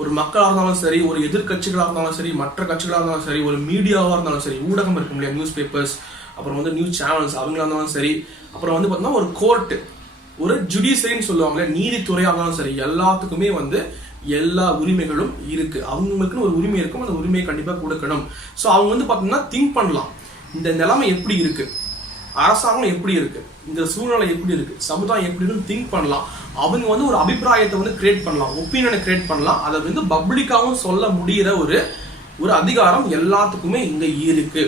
ஒரு மக்களாக இருந்தாலும் சரி, ஒரு எதிர்கட்சிகளாக இருந்தாலும் சரி, மற்ற கட்சிகளாக இருந்தாலும் சரி, ஒரு மீடியாவாக இருந்தாலும் சரி, ஊடகம் இருக்கும் இல்லையா, நியூஸ் பேப்பர்ஸ், அப்புறம் வந்து நியூஸ் சேனல்ஸ் அவங்களா இருந்தாலும் சரி, அப்புறம் வந்து பார்த்தீங்கன்னா ஒரு கோர்ட்டு, ஒரு ஜுடிஷியரின்னு சொல்லுவாங்களே, நீதித்துறையாக இருந்தாலும் சரி, எல்லாத்துக்குமே வந்து எல்லா உரிமைகளும் இருக்கு. அவங்களுக்குன்னு ஒரு உரிமை இருக்கும், அந்த உரிமையை கண்டிப்பா கொடுக்கணும். ஸோ அவங்க வந்து பார்த்தீங்கன்னா திங்க் பண்ணலாம், இந்த நிலைமை எப்படி இருக்கு, அரசாங்கம் எப்படி இருக்கு, இந்த சூழ்நிலை எப்படி இருக்கு, சமுதாயம் எப்படி இருக்குன்னு திங்க் பண்ணலாம். அவங்க வந்து ஒரு அபிப்பிராயத்தை வந்து கிரியேட் பண்ணலாம், ஒப்பீனியனை கிரியேட் பண்ணலாம். அதை வந்து பப்ளிக்காவும் சொல்ல முடிகிற ஒரு அதிகாரம் எல்லாத்துக்குமே இங்க இருக்கு.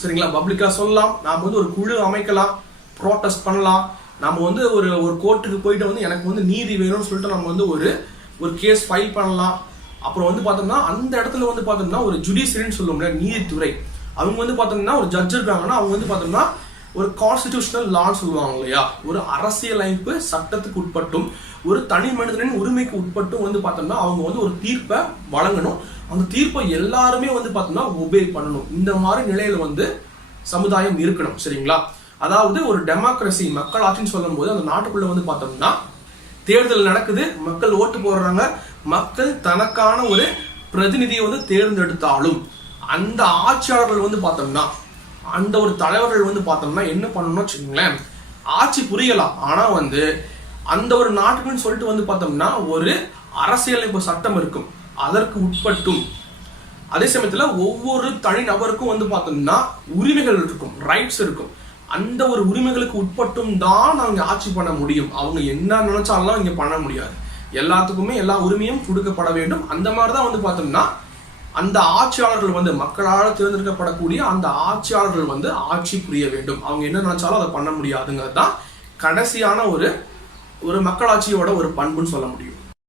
சரிங்களா? பப்ளிக்கா சொல்லலாம், நாம வந்து ஒரு குழு அமைக்கலாம், ப்ரோட்டஸ்ட் பண்ணலாம், நம்ம வந்து ஒரு கோர்ட்டுக்கு போயிட்டு வந்து எனக்கு வந்து நீதி வேணும்னு சொல்லிட்டு நம்ம வந்து ஒரு கேஸ் ஃபைல் பண்ணலாம். அப்புறம் வந்து பார்த்தோம்னா அந்த இடத்துல வந்து பார்த்தோம்னா ஒரு ஜுடிஷியரின்னு சொல்லுவோம்ல, நீதித்துறை, அவங்க வந்து பார்த்தோம்னா ஒரு ஜட்ஜ் இருக்காங்கன்னா அவங்க வந்து பார்த்தோம்னா ஒரு கான்ஸ்டிடியூஷனல் லான்னு சொல்லுவாங்க இல்லையா, ஒரு அரசியலமைப்பு சட்டத்துக்கு உட்பட்டும் ஒரு தனி மனிதனின் உரிமைக்கு உட்பட்டும் வந்து பார்த்தோம்னா அவங்க வந்து ஒரு தீர்ப்பை வழங்கணும். அந்த தீர்ப்பை எல்லாருமே வந்து பார்த்தோம்னா ஒபே பண்ணணும். இந்த மாதிரி நிலையில வந்து சமுதாயம் இருக்கணும். சரிங்களா? அதாவது ஒரு டெமோக்ரஸி, மக்கள் ஆட்சின்னு சொல்லும் போது அந்த நாட்டுக்குள்ள வந்து பார்த்தோம்னா தேர்தல் நடக்குது, மக்கள் ஓட்டு போடுறாங்க, மக்கள் தனக்கான ஒரு பிரதிநிதியை வந்து தேர்ந்தெடுத்தாலும் அந்த ஆட்சியாளர்கள் வந்து பார்த்தோம்னா, அந்த ஒரு தலைவர்கள் வந்து பார்த்தோம்னா என்ன பண்ணணும்னு வச்சுக்கோங்களேன், ஆட்சி புரியலாம், ஆனா வந்து அந்த ஒரு நாட்டுக்குன்னு சொல்லிட்டு வந்து பார்த்தோம்னா ஒரு அரசியலமைப்பு சட்டம் இருக்கும், அதற்கு உட்பட்டும் அதே சமயத்துல ஒவ்வொரு தனி நபருக்கும் வந்து பார்த்தோம்னா உரிமைகள் இருக்கும், ரைட்ஸ் இருக்கும். அந்த ஒரு உரிமைகளுக்கு உட்பட்டும் தான் அவங்க ஆட்சி பண்ண முடியும். அவங்க என்ன நினைச்சாலும் இங்க பண்ண முடியாது. எல்லாத்துக்குமே எல்லா உரிமையும் கொடுக்கப்பட வேண்டும். அந்த மாதிரிதான் வந்து பார்த்தோம்னா அந்த ஆட்சியாளர்கள் வந்து மக்களால் தேர்ந்தெடுக்கப்படக்கூடிய அந்த ஆட்சியாளர்கள் வந்து ஆட்சி புரிய வேண்டும். அவங்க என்ன நினைச்சாலும் அதை பண்ண முடியாதுங்கிறது தான் கடைசியான ஒரு மக்களாட்சியோட ஒரு பண்புன்னு சொல்ல முடியும்.